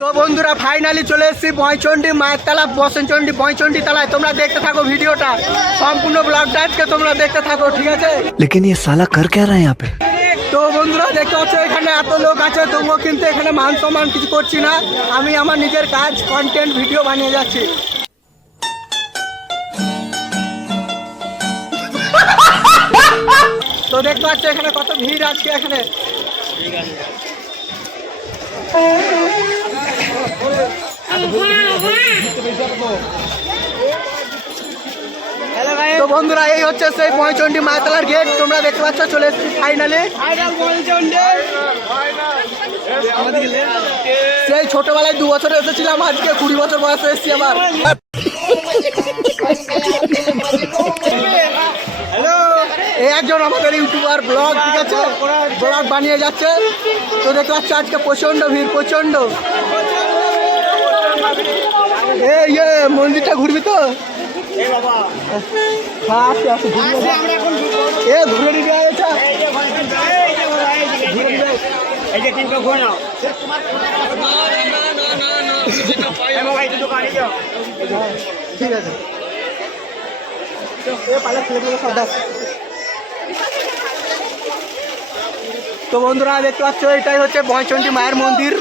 তো বন্ধুরা ফাইনালি চলে এসেছি বয়চন্ডী মায়ের তলা বসনচন্ডী বয়চন্ডী তলায়। তোমরা দেখতে থাকো ভিডিওটা, সম্পূর্ণ ব্লগটা আজকে তোমরা দেখতে থাকো, ঠিক আছে? लेकिन ये साला कर क्या रहा है यहाँ पे? তো বন্ধুরা দেখতে পাচ্ছ এখানে এত লোক আছে, তবুও কিন্তু এখানে মান সম্মান কিছু করছি না। আমি আমার নিজের কাজ কন্টেন্ট ভিডিও বানিয়ে যাচ্ছি। তো দেখতে পাচ্ছ এখানে কত ভিড় আজকে এখানে। তো বন্ধুরা এই হচ্ছে সেই বয়চন্ডী মায়াতলার গেট, তোমরা দেখতে পাচ্ছ চলে এসেছি ফাইনালি। সেই ছোটবেলায় 2 বছরে এসেছিলাম, আজকে 20 বছর বয়সে এসেছি আবার। এই একজন আমাদের ইউটিউবার ব্লগ, ঠিক আছে, ব্লগ বানিয়ে যাচ্ছে। তো দেখতে পাচ্ছ আজকে প্রচন্ড ভিড়, প্রচন্ড। এই মন্দিরটা ঘুরবি তো? ঘুরে নিবি ঠিক আছে। তো বন্ধুরা দেখতে পাচ্ছ এটাই হচ্ছে বয়চন্ডী মায়ের মন্দির।